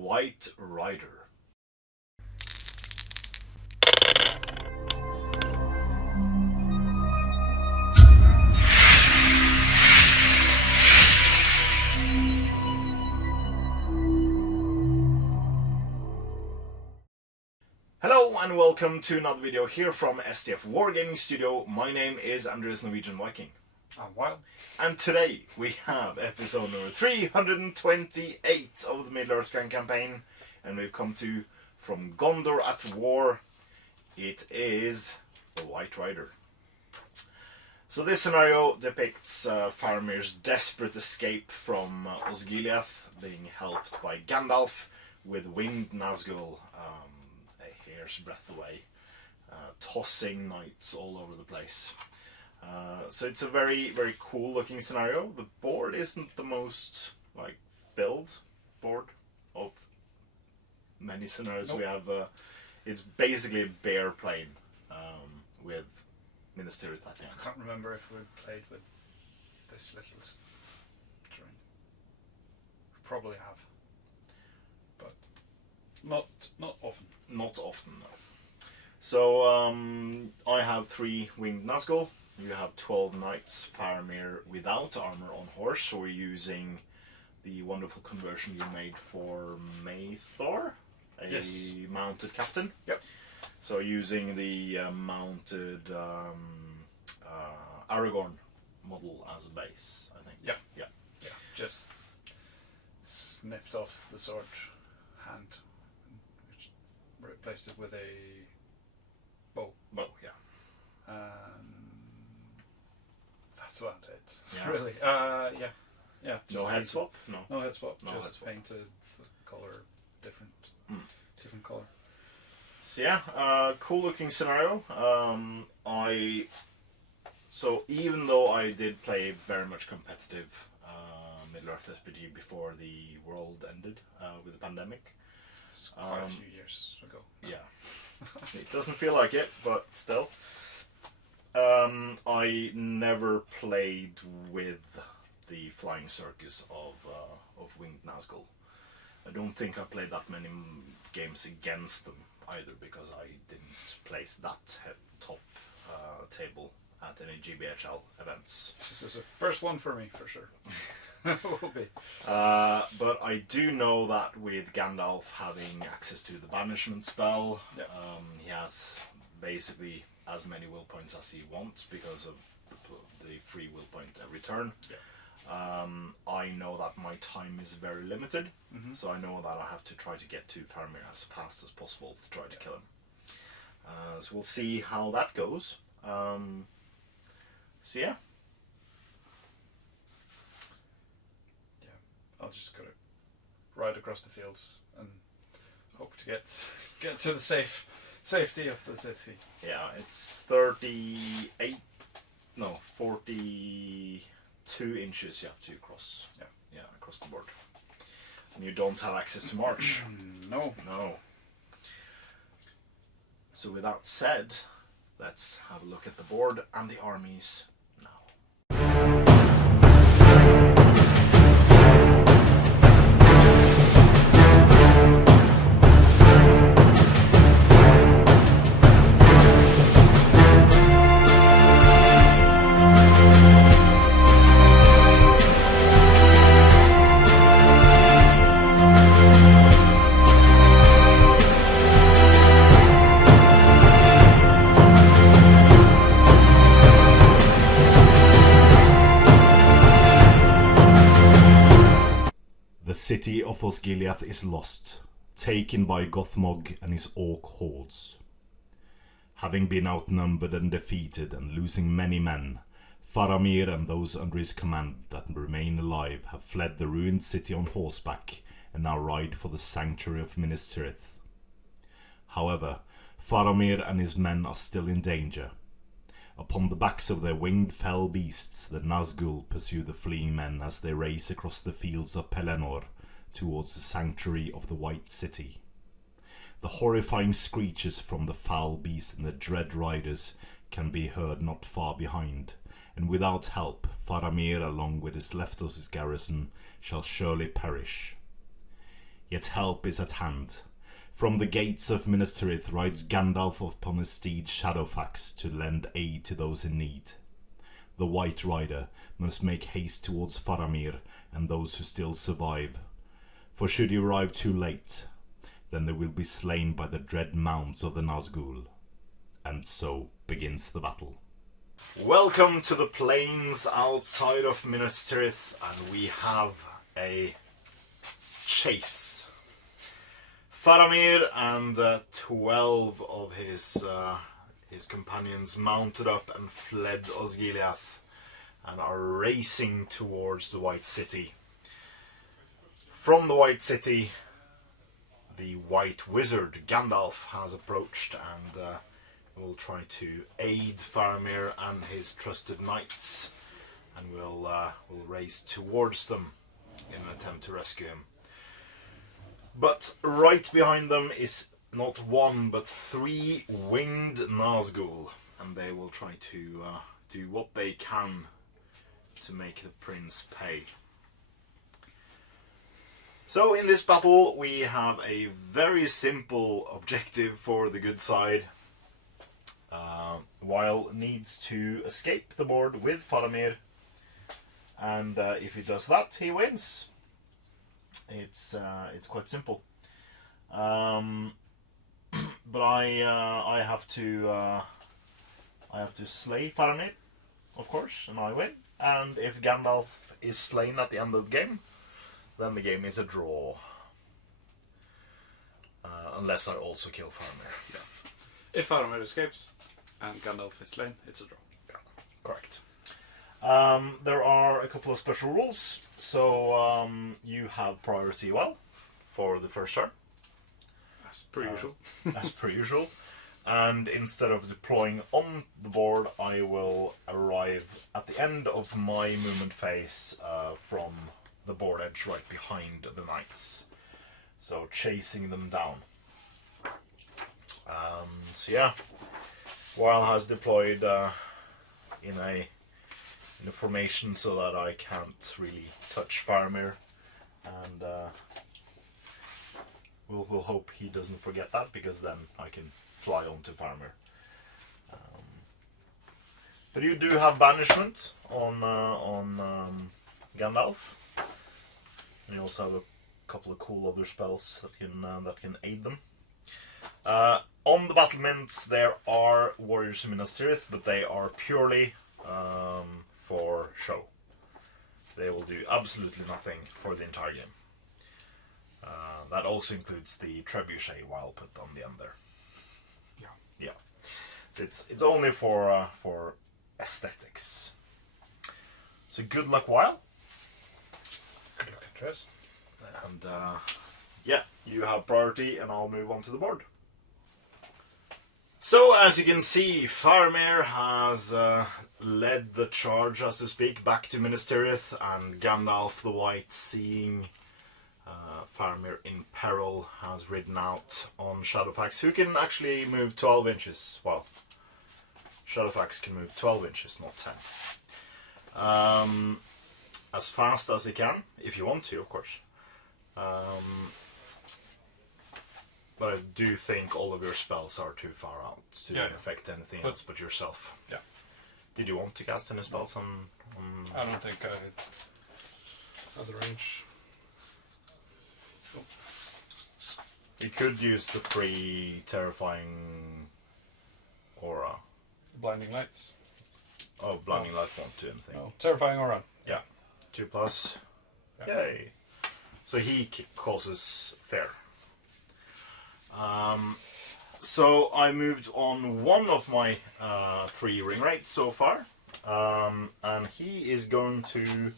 White Rider. Hello and welcome to another video here from STF Wargaming Studio. My name is Andreas Norwegian Viking. I'm Wild. And today we have episode number 328 of the Middle-earth Grand Campaign. And we've come to From Gondor at War. It is the White Rider. So this scenario depicts Faramir's desperate escape from Osgiliath, being helped by Gandalf with winged Nazgûl, a hair's breadth away, tossing knights all over the place. So it's a very cool looking scenario. The board isn't the most filled board of many scenarios we have. It's basically a bare plane with Minas Tirith at the end. I can't remember if we played with this little terrain. We probably have, but not often. Not often, no. So I have 3 winged Nazgûl. You have 12 knights, Faramir without armor on horse. So we're using the wonderful conversion you made for Maythor, a mounted captain. Yep. So using the mounted Aragorn model as a base, I think. Yeah. Just snipped off the sword hand, which replaced it with a bow. Yeah. That's about it. Yeah. Really. Yeah. No head swap? No head swap. No just head swap. painted the color different color. So yeah, cool looking scenario. So even though I did play very much competitive Middle-earth SBG before the world ended with the pandemic. It's quite a few years ago. Yeah. It doesn't feel like it, but still. I never played with the flying circus of winged Nazgûl. I don't think I played that many games against them either, because I didn't place that top table at any GBHL events. This is the first one for me, for sure. Will be. But I do know that with Gandalf having access to the banishment spell, he has basically as many will points as he wants because of the free will point every turn. I know that my time is very limited, so I know that I have to try to get to Faramir as fast as possible to try to kill him. So we'll see how that goes. So yeah. I'll just go right across the fields and hope to get to the safety of the city. Yeah, it's 42 inches you have to cross. Yeah, across the board. And you don't have access to march. No. So with that said, let's have a look at the board and the armies now. The city of Osgiliath is lost, taken by Gothmog and his orc hordes. Having been outnumbered and defeated and losing many men, Faramir and those under his command that remain alive have fled the ruined city on horseback and now ride for the sanctuary of Minas Tirith. However, Faramir and his men are still in danger. Upon the backs of their winged fell beasts, the Nazgûl pursue the fleeing men as they race across the fields of Pelennor towards the sanctuary of the White City. The horrifying screeches from the foul beasts and the dread riders can be heard not far behind, and without help, Faramir, along with his Leftos' garrison, shall surely perish. Yet help is at hand. From the gates of Minas Tirith rides Gandalf upon his steed Shadowfax to lend aid to those in need. The White Rider must make haste towards Faramir and those who still survive. For should he arrive too late, then they will be slain by the dread mounts of the Nazgûl. And so begins the battle. Welcome to the plains outside of Minas Tirith, and we have a chase. Faramir and 12 of his companions mounted up and fled Osgiliath and are racing towards the White City. From the White City, the White Wizard Gandalf has approached and will try to aid Faramir and his trusted knights, and will race towards them in an attempt to rescue him. But right behind them is not one but 3 winged Nazgûl, and they will try to do what they can to make the prince pay. So in this battle we have a very simple objective for the good side. Weil needs to escape the board with Faramir, and if he does that, he wins. It's quite simple. But I have to slay Faramir, of course, and I win. And if Gandalf is slain at the end of the game, then the game is a draw. Unless I also kill Faramir. Yeah. If Faramir escapes and Gandalf is slain, it's a draw. Yeah, correct. There are a couple of special rules. So you have priority for the first turn. As per usual. As per usual. And instead of deploying on the board, I will arrive at the end of my movement phase from the board edge right behind the knights. So chasing them down. So yeah, Weil has deployed in a formation so that I can't really touch Faramir, and we'll hope he doesn't forget that, because then I can fly on to Faramir. But you do have banishment on Gandalf, and you also have a couple of cool other spells that can aid them. On the battlements there are warriors in Minas Tirith, but they are purely for show. They will do absolutely nothing for the entire game. That also includes the trebuchet Weil put on the end there. Yeah. So it's only for aesthetics. So good luck, Weil. Good luck, Andres. And yeah, you have priority, and I'll move on to the board. So, as you can see, Faramir has led the charge, as to speak, back to Minas Tirith, and Gandalf the White, seeing Faramir in peril, has ridden out on Shadowfax, who can actually move 12 inches. Well, Shadowfax can move 12 inches, not 10. As fast as he can, if you want to, of course. But I do think all of your spells are too far out to affect anything else but yourself. Yeah. Did you want to cast any spells on... I don't think I have the range. You could use the free Terrifying Aura. Blinding Lights. Oh, Blinding Light won't do anything. No, Terrifying Aura. Yeah. 2+. Yeah. Yay. So he causes fear. So I moved on one of my 3 ring rates so far, and he is going to...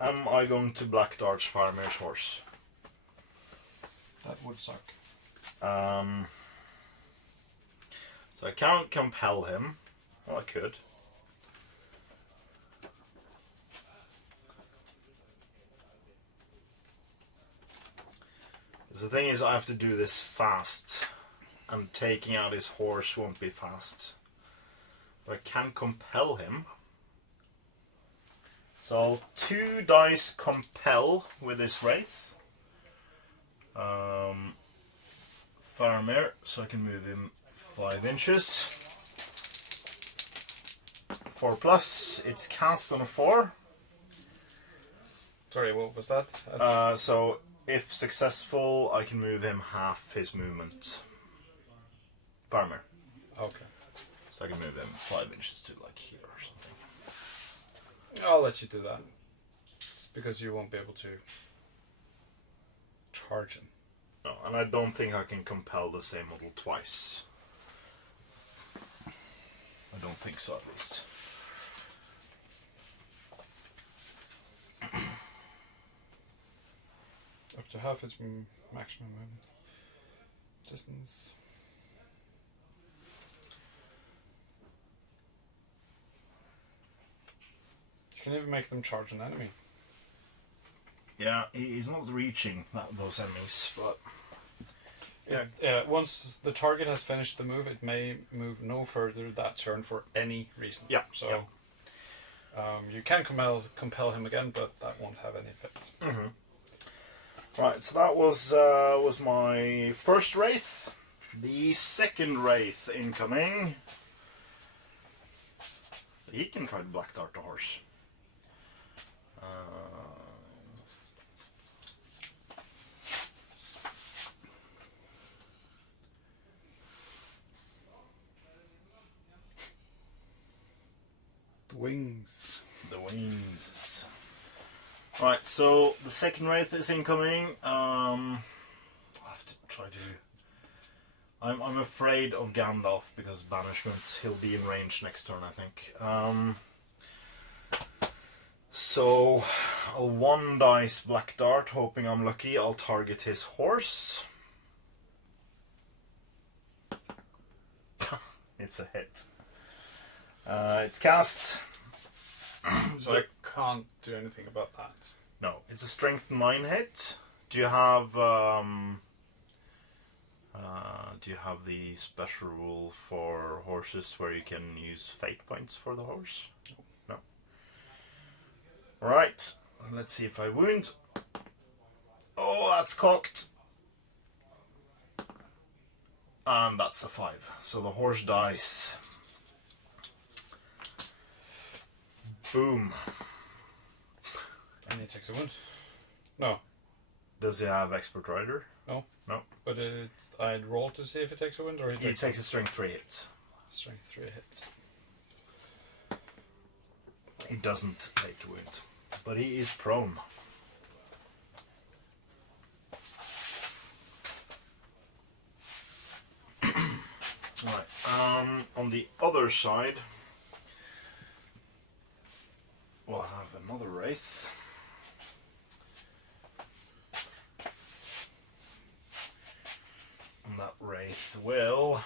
Am I going to Black Dart Faramir's horse? That would suck. So I can't compel him. Well, I could. The thing is, I have to do this fast, and taking out his horse won't be fast. But I can compel him. So I'll 2 dice compel with this Wraith. Faramir, so I can move him 5 inches. 4+, it's cast on a 4. Sorry, what was that? So if successful, I can move him half his movement. Faramir. Okay. So I can move him 5 inches to like here or something. I'll let you do that. Because you won't be able to charge him. No, and I don't think I can compel the same model twice. I don't think so, at least. Up to half its maximum movement distance. You can even make them charge an enemy. Yeah, he's not reaching those enemies, but... Yeah, once the target has finished the move, it may move no further that turn for any reason. Yeah. So you can compel him again, but that won't have any effect. Mm-hmm. Right, so that was my first Wraith. The second Wraith incoming. He can try to black dart the horse. The wings. The wings. Right, so the second Wraith is incoming. I'll have to try to... I'm afraid of Gandalf because banishment. He'll be in range next turn, I think. So I'll 1 dice black dart, hoping I'm lucky. I'll target his horse. It's a hit. It's cast. So I can't do anything about that. No, it's a strength 9 hit. Do you have the special rule for horses where you can use fate points for the horse? No. Right, let's see if I wound. Oh, that's cocked. And that's a 5. So the horse dies. Boom. And he takes a wound. No. Does he have expert rider? No. No. But I'd roll to see if he takes a wound, or He takes a strength 3 hit. Strength 3 hit. He doesn't take a wound, but he is prone. Right. On the other side, we'll have another Wraith. And that Wraith will...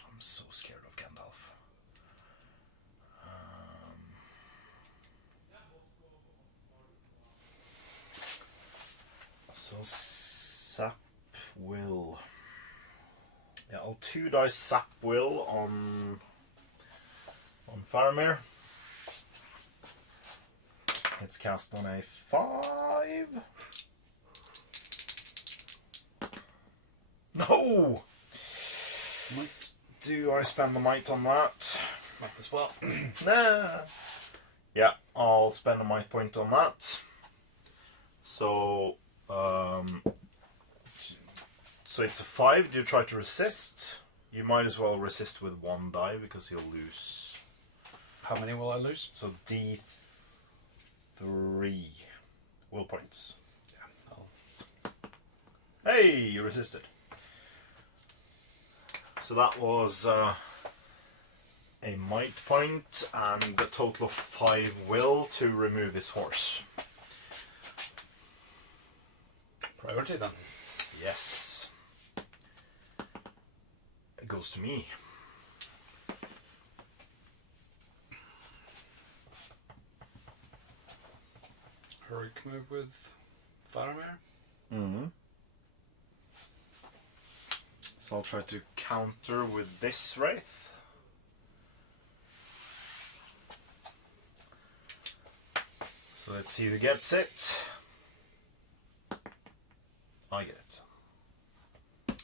I'm so scared of Gandalf. So Sap will... Yeah, I'll 2 dice Sap will on Faramir. It's cast on a 5. No! Might. Do I spend the might on that? Might as well. Nah. Yeah, I'll spend a might point on that. So, so it's a 5. Do you try to resist? You might as well resist with 1 die because you'll lose. How many will I lose? So D3 will points. Yeah. Hey, you resisted. So that was a might point and a total of 5 will to remove his horse. Priority then. Yes. It goes to me. Heroic move with Faramir. Mm-hmm. So I'll try to counter with this Wraith. So let's see who gets it. I get it.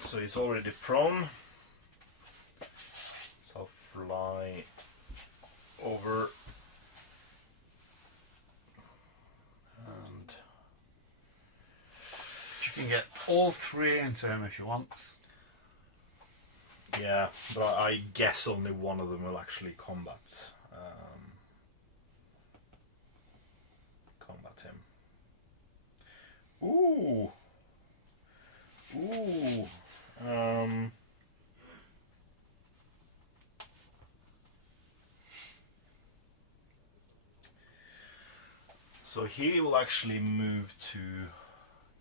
So he's already prone. So I'll fly over and You can get all three into him if you want. yeah, but I guess only one of them will actually combat him. Ooh. Ooh. So he will actually move to.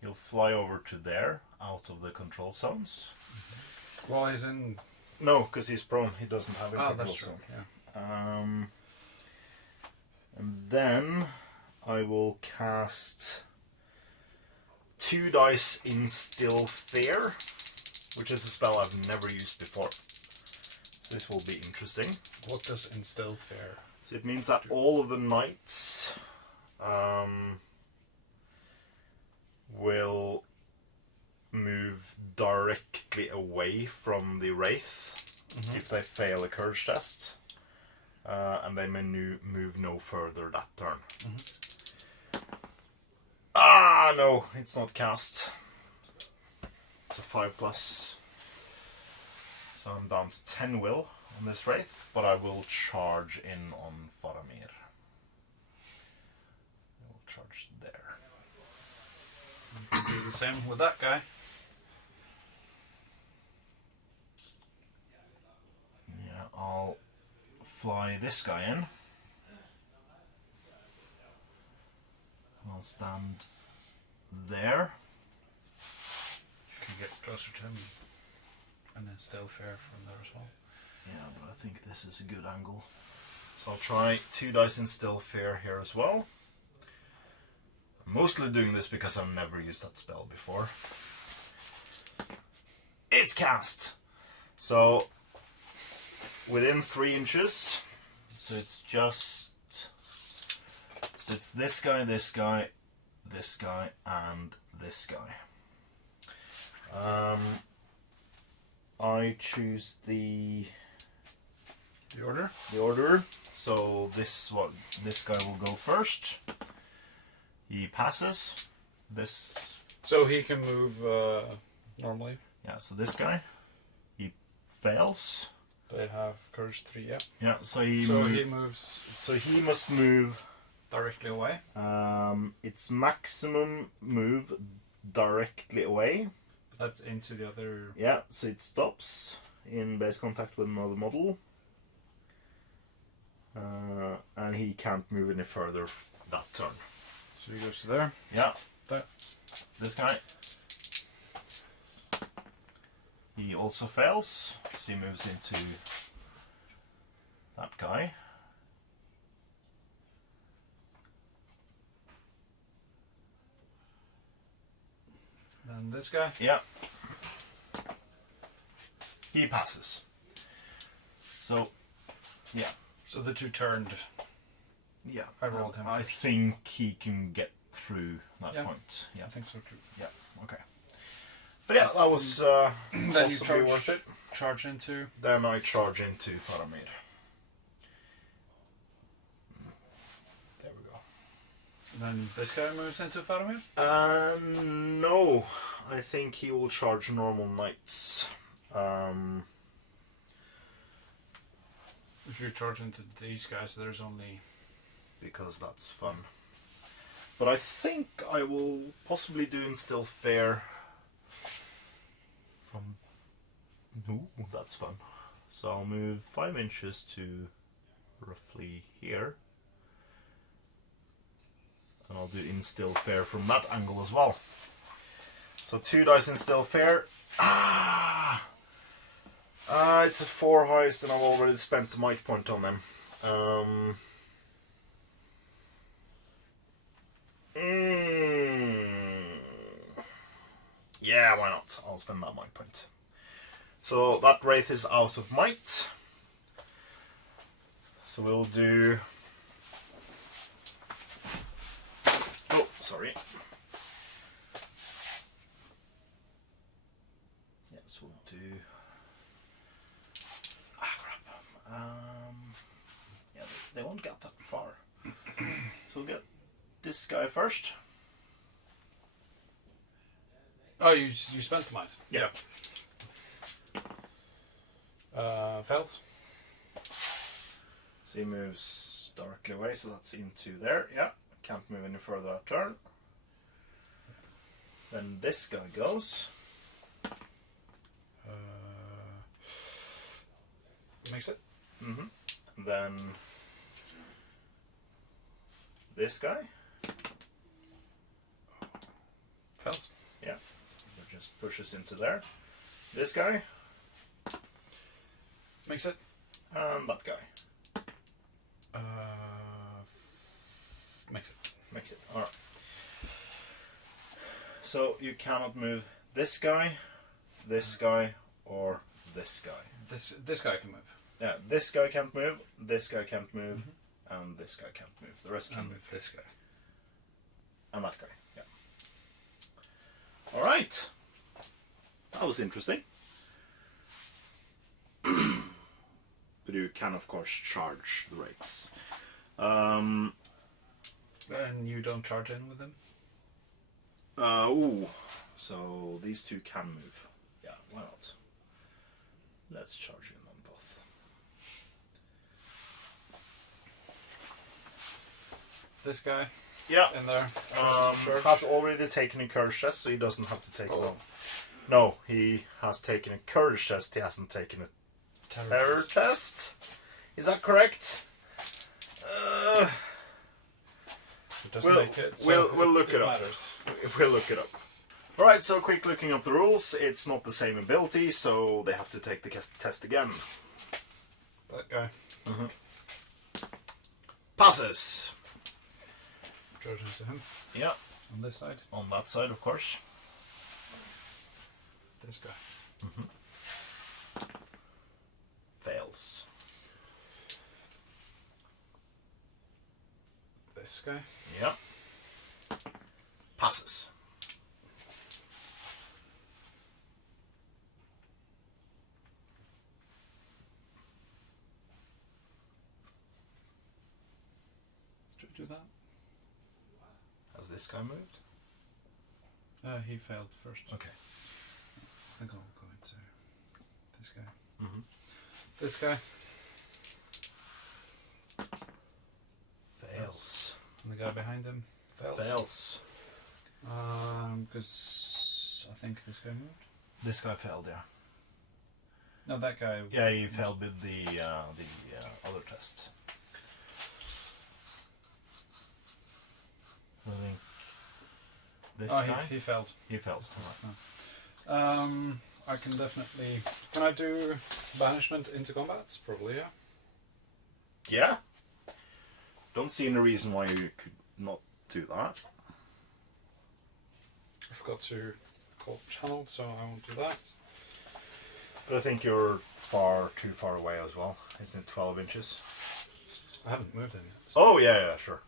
He'll fly over to there, out of the control zones. Well, he's in. No, because he's prone. He doesn't have a control that's true. zone. Yeah. And then I will cast 2 dice in Still Fear, which is a spell I've never used before. So this will be interesting. What does instill fear? So it means that all of the knights will move directly away from the wraith if they fail a courage test, and they may move no further that turn. Ah, no, it's not cast. It's a 5+. So I'm down to 10 will on this wraith, but I will charge in on Faramir. I will charge there. You can do the same with that guy. Yeah, I'll fly this guy in. I'll stand there. You can get closer to him and then still fear from there as well. Yeah, but I think this is a good angle. So I'll try 2 dice in Still Fear here as well. I'm mostly doing this because I've never used that spell before. It's cast! So, within 3 inches, so it's just... So it's this guy, this guy, this guy, and this guy. I choose the order? the order. So this guy will go first. He passes. This So he can move normally. yeah. So this guy, he fails. They have courage 3, yeah. Yeah. So he moves so he must move. directly away. Its maximum move directly away. That's into the other. Yeah. So it stops in base contact with another model. And he can't move any further that turn. So he goes to there. Yeah. There. This guy. He also fails, so he moves into that guy. Then this guy. Yeah. He passes. So, yeah. So the 2 turned. Yeah. I rolled him I first. think he can get through that Yeah. point. Yeah. I think so too. Yeah. Okay. But yeah, that was Then you possibly worth it. charge into. Then I charge into Faramir. There we go. Then this guy moves into Faramir. No. I think he will charge normal knights. If you charge into these guys, there's only. Because that's fun. But I think I will possibly do Instill Fear from... Ooh, that's fun. So I'll move 5 inches to roughly here. And I'll do Instill Fear from that angle as well. So 2 dice Instill Fear. It's a 4 highest and I've already spent a might point on them. Yeah, why not? I'll spend that might point. So that wraith is out of might. So we'll do sorry. Yes, we'll do. Ah, crap. Yeah, they won't get that far. So we'll get this guy first. Oh, you spent the might. Yeah. Fails. So he moves directly away, so that's into there. Yeah, can't move any further that turn. Then this guy goes. Makes it. Mm-hmm. And then this guy. Fails. Yeah, so it just pushes into there. This guy. Makes it. And that guy. Makes it. Makes it. Alright. So you cannot move this guy, or this guy. This guy can move. Yeah, this guy can't move, this guy can't move, and this guy can't move. The rest can And move. this guy. And that guy, yeah. Alright. That was interesting. But you can, of course, charge the rates. And you don't charge in with them? Ooh. So these two can move. Yeah, why not? Let's charge in on both. This guy Yeah. in there. Has already taken a courage test, so he doesn't have to take it Oh. on. No, he has taken a courage test, he hasn't taken a terror test. Is that correct? It doesn't We'll- make it. we'll look it up. Matters. We'll look it up. Alright, so quick looking up the rules. It's not the same ability, so they have to take the test again. That guy. Passes. Charge into him. Yeah, On this side. on that side, of course. This guy. Fails. This guy. Yeah. Passes. Should we do that? Has this guy moved? He failed first. Okay. I think I'll go into this guy. Mhm. This guy. Fails. And the guy behind him fails. Fails. Because I think this guy moved. This guy failed, yeah. No, that guy. Yeah, he failed with the other tests. I think this guy. He failed. He failed. I can definitely. Can I do banishment into combats? Probably, yeah. Yeah. Don't see any reason why you could not do that. I forgot to call channel, so I won't do that. But I think you're too far away as well. Isn't it 12 inches? I haven't moved in yet. Oh, yeah, sure.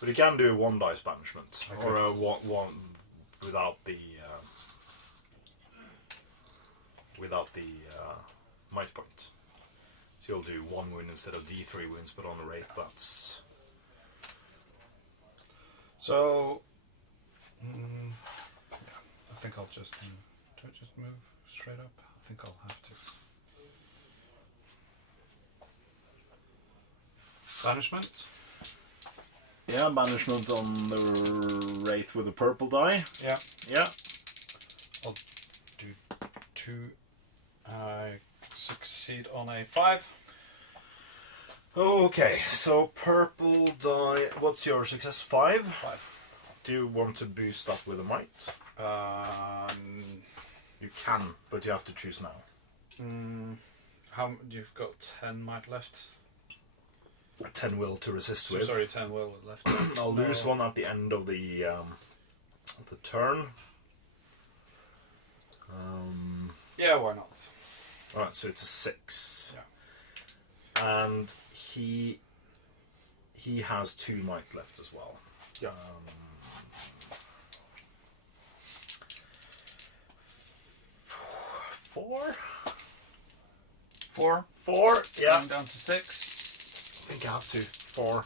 But you can do one dice banishment. Okay. Or one without the might point. So you'll do 1 wound instead of D3 wounds, but on the rate that's... So, I think I'll just. Do I just move straight up? I think I'll have to. Banishment. Yeah, banishment on the wraith with a purple die. Yeah. Yeah. I'll do 2. I succeed on a 5. Okay, so purple die. What's your success? 5? 5. Do you want to boost that with a might? You can, but you have to choose now. You've got 10 might left. 10 will to resist So with. sorry, 10 will left. I'll lose one at the end of the turn. Yeah, why not? Alright, so it's a 6. Yeah. And he has 2 might left as well. Four? 4. 4, yeah. Going down to 6. I think I have to. 4.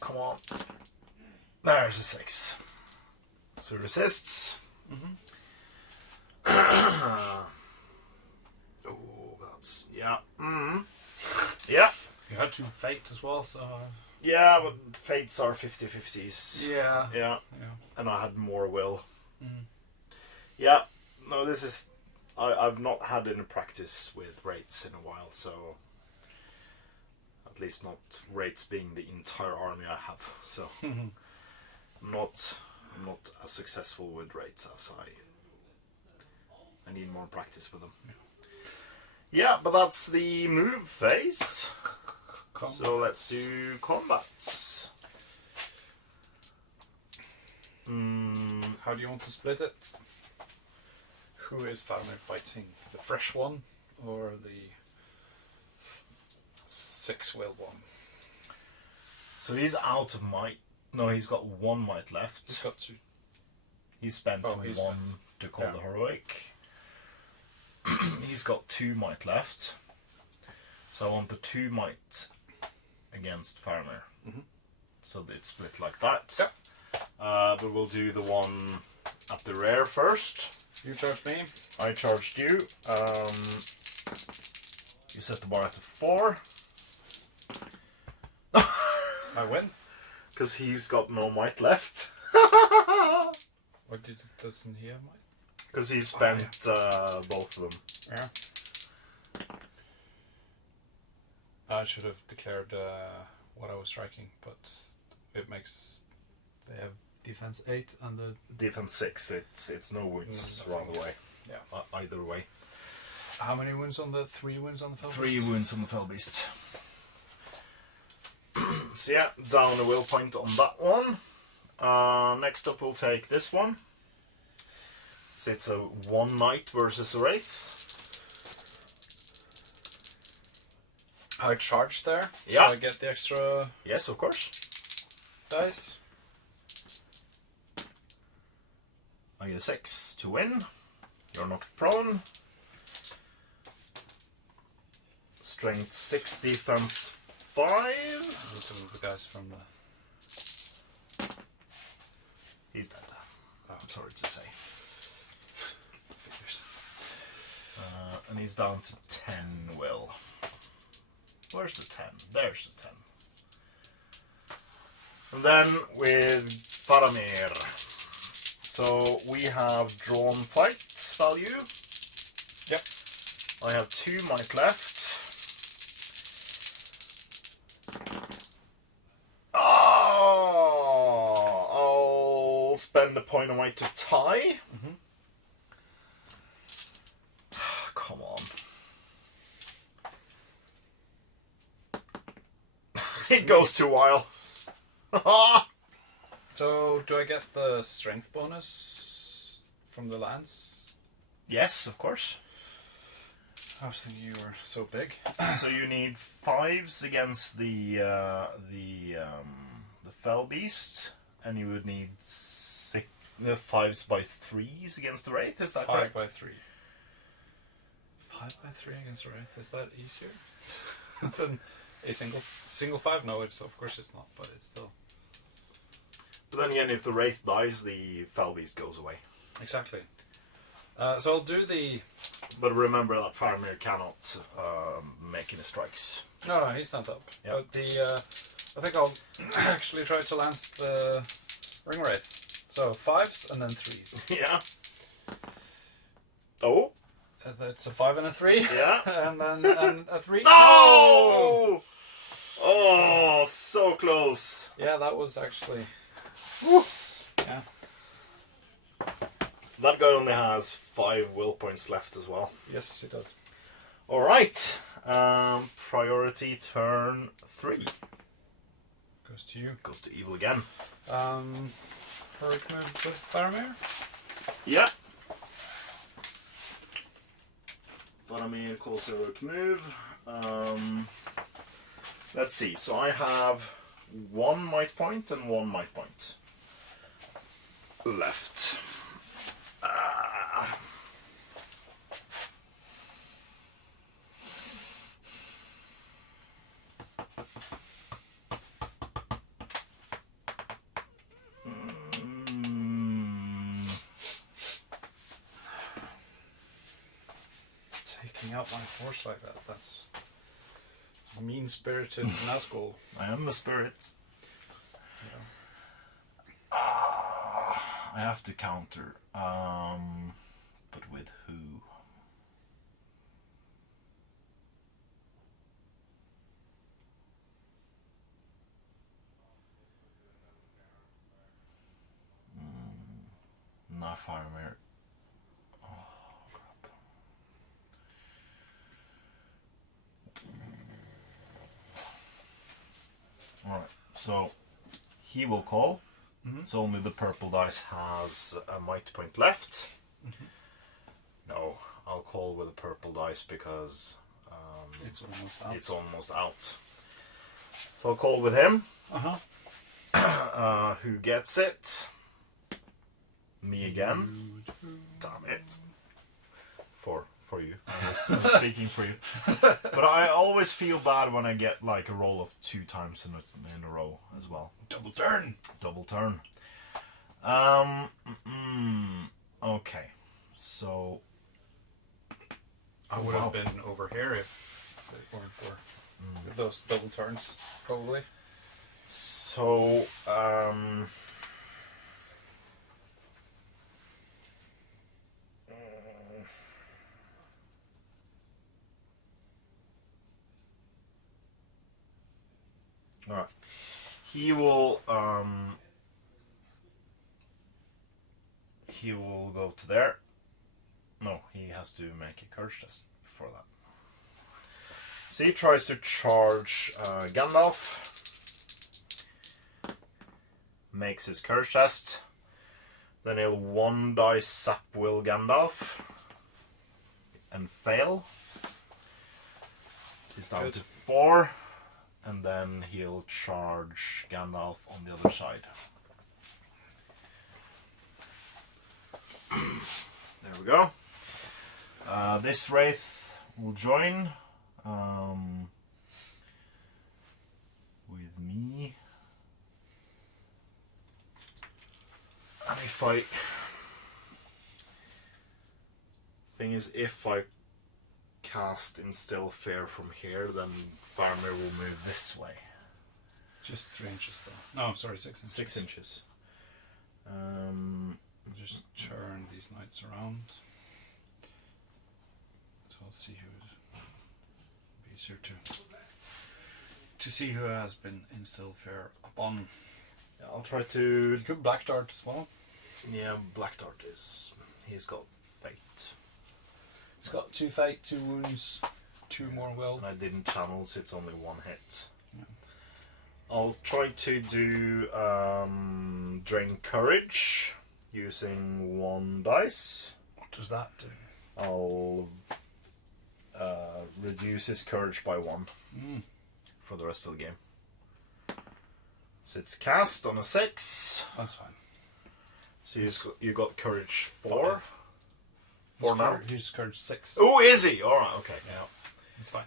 Come on. There's a 6. So resists. Oh, that's... Yeah. Yeah. You had 2 fate as well, so... Yeah, but fates are 50-50s. Yeah. Yeah. And I had more will. Mm. Yeah. No, this is... I've not had any practice with rates in a while, so... At least not rates being the entire army I have, so... I'm not as successful with rates as I need more practice with them. Yeah, but that's the move phase. So let's do combats. How do you want to split it? Who is Faramir fighting? The fresh one or the 6-will one? So he's out of might. No, he's got 1 might left. He's got 2. He spent 1 to call the heroic. He's got 2 might left. So I want the 2 might against Faramir. So it's split like that. Yep. But we'll do the one at the rear first. You charge me. I charged you. You set the bar at 4. I win. Because he's got no might left. What doesn't he have might? Because he spent both of them. Yeah. I should have declared what I was striking, but it makes... They have defense 8 and the... Defense 6, it's no wounds rather way. Yeah. Either way. How many wounds on the... 3 wounds on the fell 3 beast? wounds on the fell beast. So yeah, down a will point on that one. Next up we'll take this one. So it's a 1 knight versus a wraith. I charge there. Yeah. So I get the extra Yes, of course. dice. I get a 6 to win. You're knocked prone. Strength 6, defense 5. Some of the guys from the... He's dead. I'm sorry to say. Figures. And he's down to 10 will. Where's the 10? There's the 10. And then with Faramir. So we have drawn fight value. Yep. I have 2 might left. Oh! I'll spend a point of might to tie. Come on. It goes too while. So, do I get the strength bonus from the lance? Yes, of course. I was thinking you were so big. So you need 5s against the fell beast, and you would need 5s by 3s against the wraith. Is that 5 correct? by 3. 5 by 3 against a wraith. Is that easier than a single 5? No, it's of course it's not, but it's still. But then again, if the wraith dies, the fell beast goes away. Exactly. So I'll do the... But remember that Faramir cannot make any strikes. No, he stands up. Yep. But the... I think I'll actually try to lance the ring wraith. So 5s and then 3s. Yeah. Oh. It's a 5 and a 3. Yeah. and then a 3. No! Oh, so close. Yeah, that was actually... Woo. Yeah. That guy only has 5 will points left as well. Yes, it does. Alright. Priority turn 3. Goes to you. Goes to evil again. Heroic move with Faramir. Yeah. Faramir calls heroic move. Let's see. So I have 1 might point and 1 might point left. Taking out my horse like that, that's mean-spirited Nazgûl. I am the spirit. Yeah. I have to counter. But with who? Not Faramir. Oh, crap. Alright, so he will call. So only the purple dice has a might point left. No, I'll call with the purple dice because It's almost out. it's almost out. So I'll call with him. Uh-huh. Who gets it? Me again. Damn it. For you. I'm speaking for you. But I always feel bad when I get like a roll of 2 times in a row as well. Double turn. Double turn. Okay. So I would have been over here if it weren't for those double turns, probably. So all right. He will go to there. No, he has to make a courage test before that. So he tries to charge Gandalf. Makes his courage test. Then he'll 1 dice sap will Gandalf and fail. So he's down to 4. And then he'll charge Gandalf on the other side. There we go. This Wraith will join with me. And if I... Thing is, if I cast Instill Fear from here, then Faramir will move this way. Just 3 inches though. No, sorry, 6 inches. 6 inches. Just turn these knights around. So I'll see who be easier to see who has been instilled fair upon. Yeah, I'll try to... You could black dart as well. Yeah, Black Dart is... He's got fate. He's got 2 fate, 2 wounds, 2 more will. And I didn't channel, so it's only 1 hit. Yeah. I'll try to do Drain Courage using 1 dice. What does that do? I'll reduce his courage by 1 for the rest of the game. So it's cast on a 6. That's fine. So you got courage 4. 4 now. He's courage 6. Oh, is he? All right. Okay. Yeah, it's fine.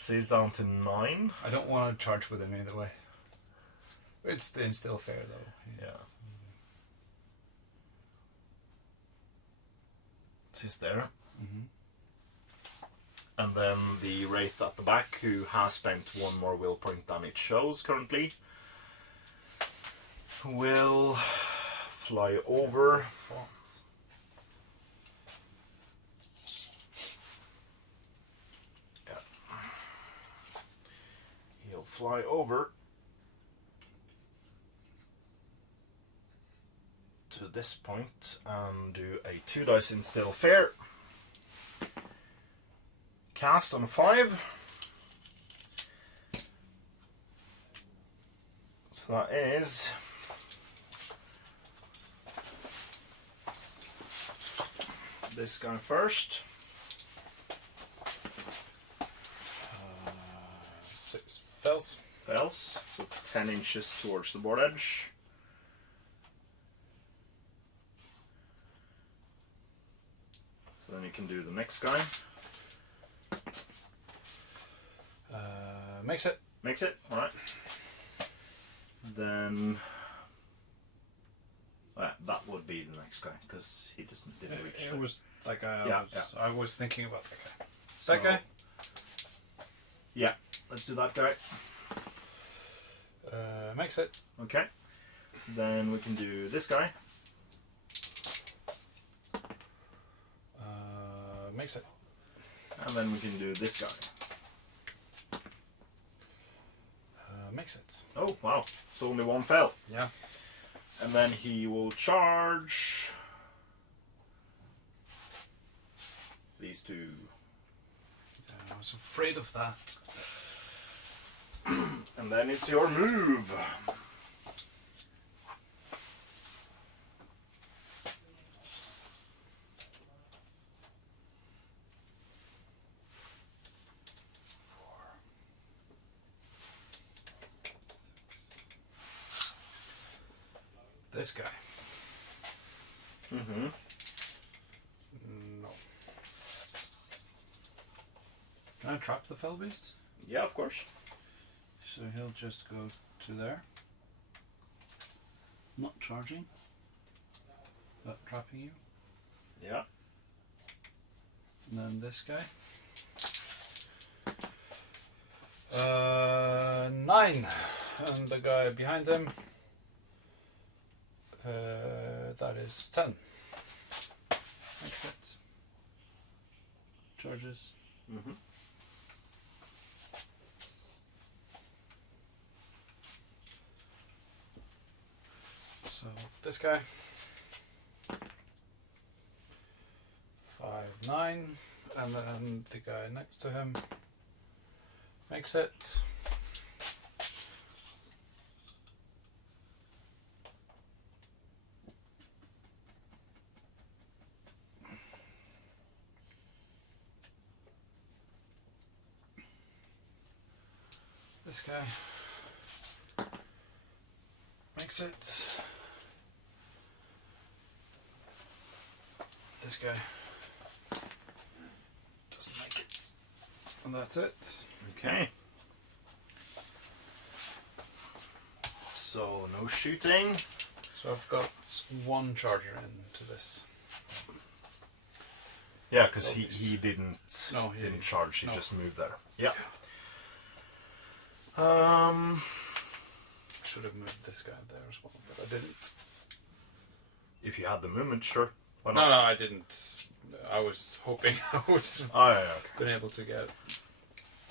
So he's down to 9. I don't want to charge with him either way. It's the instill fair though. Yeah. So he's there. And then the Wraith at the back, who has spent 1 more will point than it shows currently, will fly over. Yeah. He'll fly over to this point and do a 2 dice instill fair. Cast on 5. So that is this guy first. 6 fails. fails. So 10 inches towards the board edge. So then you can do the next guy. Makes it. Makes it, alright. Then that would be the next guy because he didn't reach. It was that guy. Yeah, I was thinking about that guy. So, That guy? Yeah, let's do that guy. Makes it. Okay. Then we can do this guy. Makes it. And then we can do this guy. Makes it. Oh, wow. So only one fell. Yeah. And then he will charge these two. I was afraid of that. And then it's your move. This guy. Mm-hmm. No. Can I trap the fell beast? Yeah, of course. So he'll just go to there. Not charging, but trapping you. Yeah. And then this guy. 9. And the guy behind him. That is 10. Makes it. Charges. Mm-hmm. So this guy. 5, 9. And then the guy next to him. Makes it. This guy makes it. This guy doesn't make it. And that's it. Okay. So no shooting. So I've got 1 charger into this. Yeah, because he didn't didn't. charge. He No. just moved there. Yeah. Should have moved this guy there as well, but I didn't. If you had the movement, sure. Why No, not? no, I didn't. I was hoping I would have Oh, yeah, okay. been able to get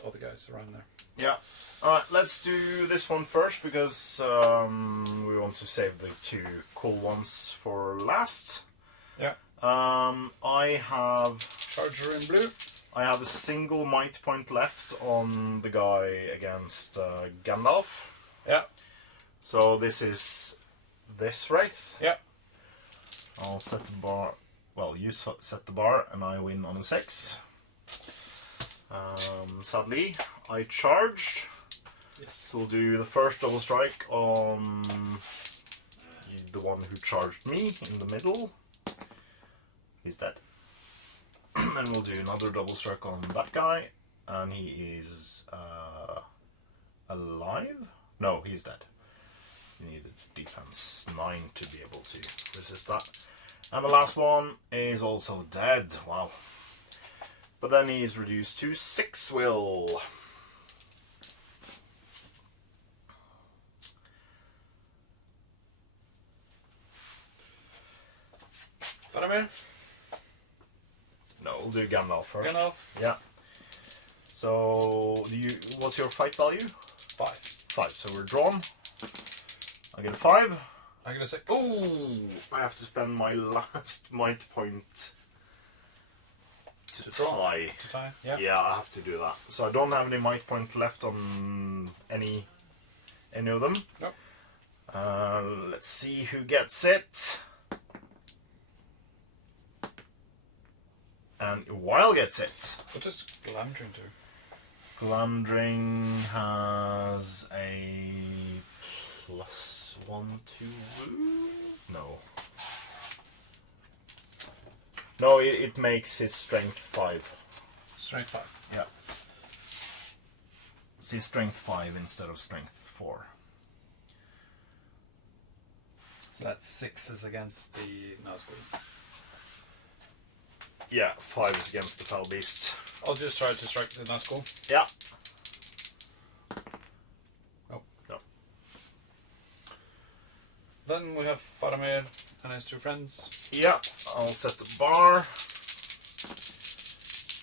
all the guys around there. Yeah. Alright, let's do this one first because we want to save the 2 cool ones for last. Yeah. I have Charger in blue. I have a single might point left on the guy against Gandalf. Yeah. So this is this wraith. Yeah. I'll set the bar. Well, you set the bar, and I win on a 6. Sadly, I charged. Yes. So we'll do the first double strike on the one who charged me in the middle. He's dead. Then we'll do another double strike on that guy, and he is alive? No, he's dead. You need a defense 9 to be able to resist that. And the last one is also dead. Wow. But then he's reduced to 6 will. Faramir? No, we'll do Gandalf first. Gandalf? Yeah. So, what's your fight value? 5. 5. So we're drawn. I get a 5. I get a 6. Oh! I have to spend my last might point to tie. To tie? Yeah. Yeah, I have to do that. So I don't have any might point left on any of them. Nope. Let's see who gets it. And Weil gets it. What does Glamdring do? Glandring has a +1 to wound? No. No, it makes his strength 5. Strength 5. Yeah. It's his strength 5 instead of strength 4. So that's 6 against the Nazgûl. Yeah, 5 is against the Fell Beast. I'll just try to strike the Nazgûl. Yeah. Oh. No. Then we have Faramir and his 2 friends. Yeah, I'll set the bar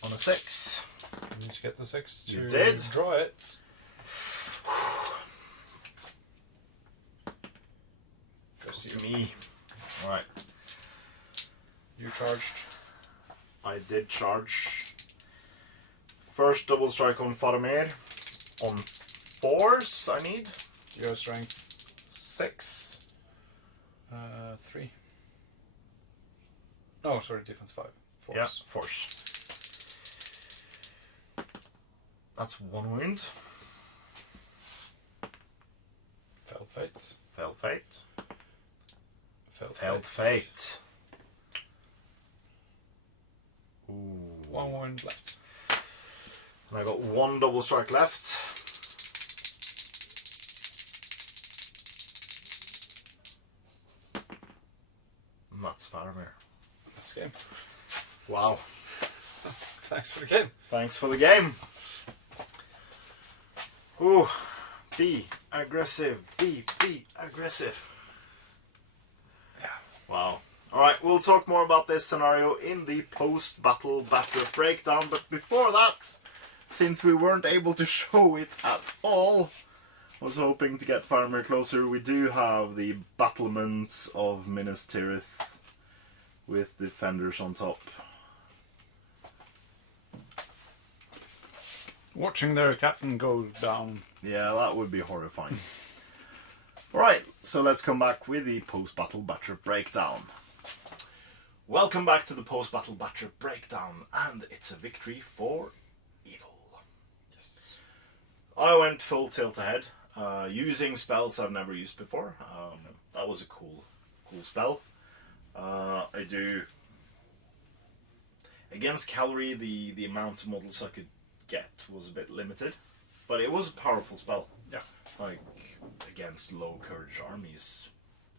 on a 6. You need to get the 6 to You did. draw it. Goes to me. Alright. You charged. I did charge. First double strike on Faramir. On 4s I need. Your strength 6. 3. No, sorry, defense 5. Force. Yeah, force. That's 1 wound. Felt fate. Failed fate. Felt fate. Ooh. 1 wound left. And I got 1 double strike left. And that's Faramir. That's the game. Wow. Thanks for the game. Thanks for the game. Ooh. Be aggressive. Be aggressive. Yeah. Wow. Alright, we'll talk more about this scenario in the post-battle battle breakdown, but before that, since we weren't able to show it at all, I was hoping to get Faramir closer. We do have the battlements of Minas Tirith with defenders on top. Watching their captain go down. Yeah, that would be horrifying. Alright, so let's come back with the post-battle battle breakdown. Welcome back to the post-battle battle breakdown, and it's a victory for evil. Yes. I went full tilt ahead, using spells I've never used before. That was a cool spell. I do against cavalry. The amount of models I could get was a bit limited, but it was a powerful spell. Yeah. Like against low courage armies,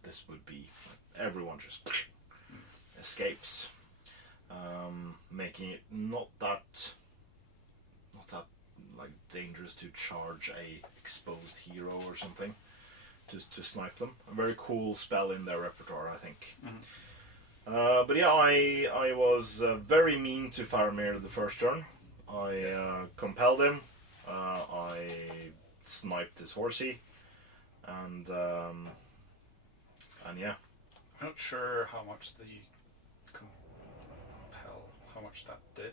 this would be everyone just escapes, making it not that like dangerous to charge a exposed hero or something to snipe them. A very cool spell in their repertoire, I think. Mm-hmm. But yeah, I was very mean to Faramir the first turn. I compelled him. I sniped his horsey, and yeah. I'm not sure how much the compel, how much that did.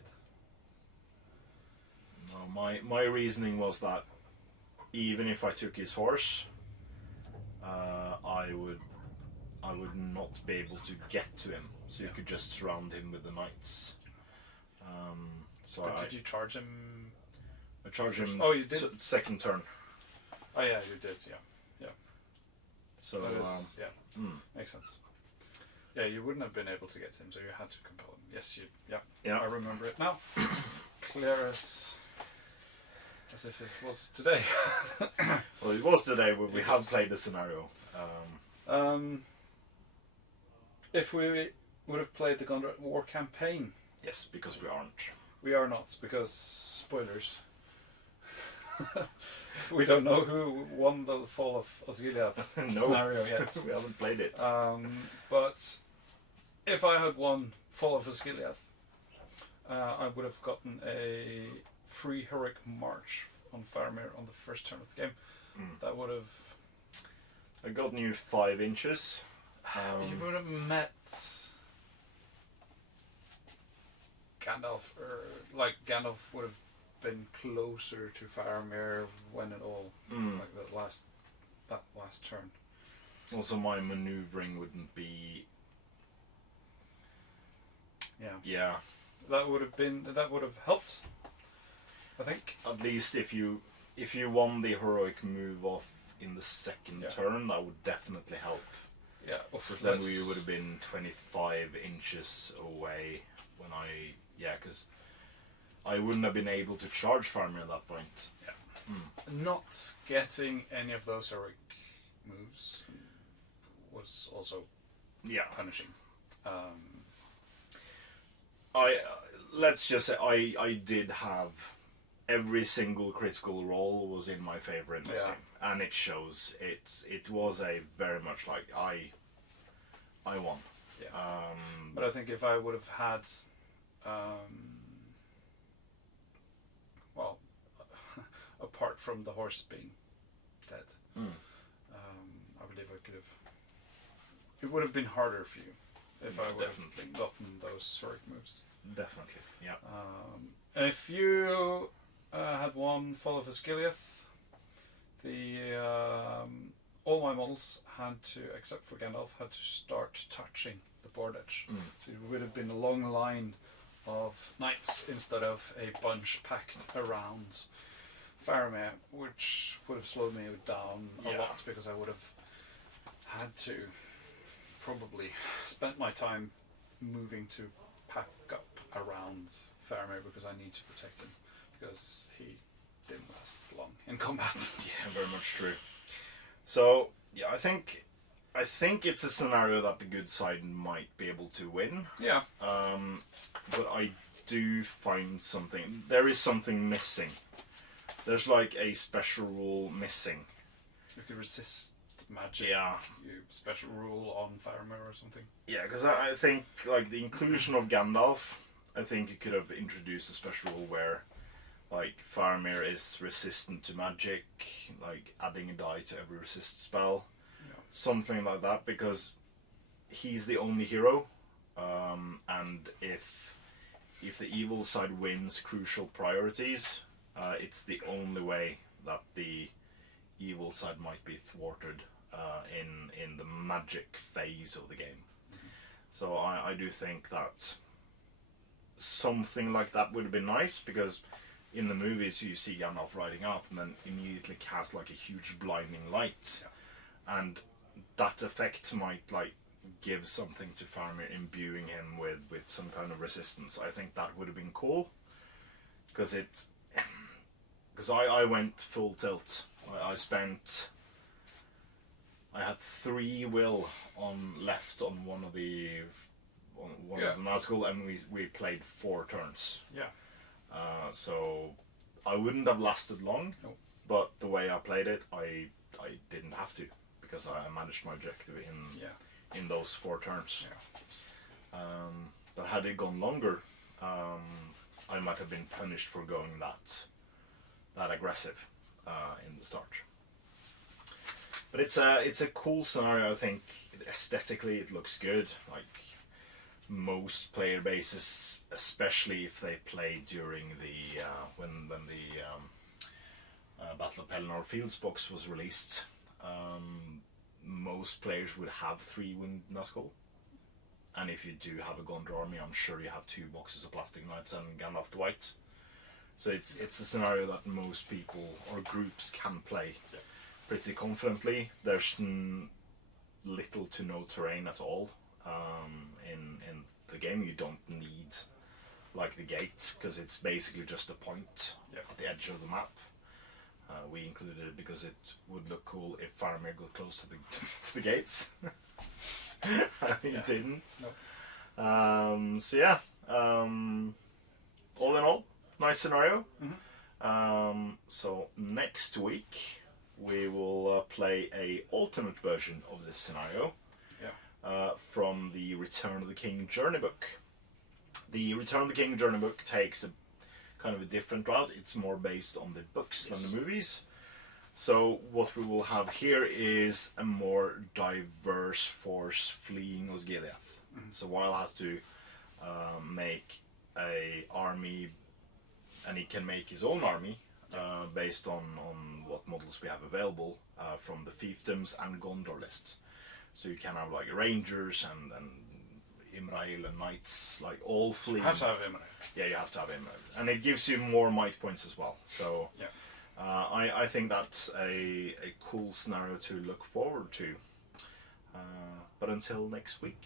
No, my reasoning was that even if I took his horse, I would not be able to get to him. So you could just surround him with the knights. But did you charge him? I charged him. Oh, you did? Second turn. Oh yeah, you did. Yeah. So That is, makes sense. Yeah, you wouldn't have been able to get to him, so you had to compel him. Yes, yeah. I remember it now. Clear as if it was today. Well, it was today, but we have played the scenario. If we would have played the Gondor at War campaign. Yes, because we aren't. We are not, because spoilers. We don't know who won the Fall of Osgiliath scenario yet. We haven't played it. But if I had won Fall of Osgiliath, I would have gotten a free heroic march on Faramir on the first turn of the game. That would have... I gotten you 5 inches. You would have met Gandalf, or like Gandalf would have been closer to Faramir when it all like that last turn. Also, my maneuvering wouldn't be. Yeah. Yeah. That would have helped. I think. At least if you won the heroic move off in the second turn, that would definitely help. Yeah, because then we would have been 25 inches away when because I wouldn't have been able to charge Faramir at that point. Yeah. Not getting any of those heroic moves was also punishing. Let's just say I did have every single critical roll was in my favor in this game, and it shows. It was a very much like I won. Yeah. But I think if I would have had, well, apart from the horse being dead, I believe I could have. It would have been harder for you if I would have gotten those heroic moves. Definitely, yeah. And if you had one Fall of Asciliath, all my models had to, except for Gandalf, had to start touching the board edge. So it would have been a long line of knights instead of a bunch packed around Faramir, which would have slowed me down a lot because I would have had to probably spent my time moving to pack up around Faramir because I need to protect him because he didn't last long in combat. Yeah, very much true. So yeah, I think it's a scenario that the good side might be able to win. Yeah. But I do find there is something missing. There's like a special rule missing. You could resist magic. Yeah. Special rule on Faramir or something. Yeah, because I think like the inclusion of Gandalf, I think you could have introduced a special rule where like Faramir is resistant to magic, like adding a die to every resist spell, something like that, because he's the only hero, and if the evil side wins crucial priorities, it's the only way that the evil side might be thwarted in the magic phase of the game. So I do think that something like that would have been nice, because in the movies you see Gandalf riding out and then immediately cast like a huge blinding light, and that effect might like give something to Faramir, imbuing him with some kind of resistance. I think that would have been cool, because I went full tilt. I had 3 will left on one of the Nazgûl, and we played 4 turns. Yeah. So I wouldn't have lasted long, but the way I played it, I didn't have to, because I managed my objective in those 4 turns. Yeah. But had it gone longer, I might have been punished for going that aggressive in the start. But it's a cool scenario. I think aesthetically it looks good. Like most player bases, especially if they play during the when the Battle of Pelennor Fields box was released, most players would have 3 Winged Nazgûl. And if you do have a Gondor army, I'm sure you have 2 boxes of Plastic Knights and Gandalf the White. So it's a scenario that most people or groups can play pretty confidently. There's little to no terrain at all in the game. You don't need like the gate, because it's basically just a point at the edge of the map. We included it because it would look cool if Faramir got close to the gates. He didn't. No. So yeah, all in all, nice scenario. So next week we will play a alternate version of this scenario from the Return of the King Journey book. The Return of the King Journey book takes a kind of a different route. It's more based on the books than the movies. So what we will have here is a more diverse force fleeing Osgiliath. So Weil has to make a army, and he can make his own army based on what models we have available from the fiefdoms and Gondor list. So you can have like rangers and Imrail and Knights, like all flee. Have to have him. Yeah, you have to have Imrail, and it gives you more might points as well. So Yeah. I think that's a cool scenario to look forward to. But until next week,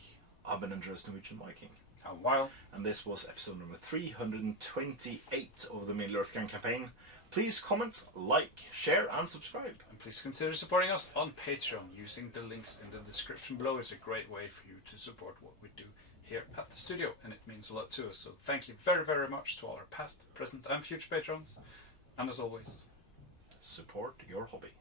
I've been Andreas Norwegian Viking. A while. And this was episode number 328 of the Middle-earth campaign. Please comment, like, share, and subscribe. And please consider supporting us on Patreon. Using the links in the description below is a great way for you to support what we do here at the studio, and it means a lot to us. So thank you very, very much to all our past, present, and future patrons. And as always, Support your hobby.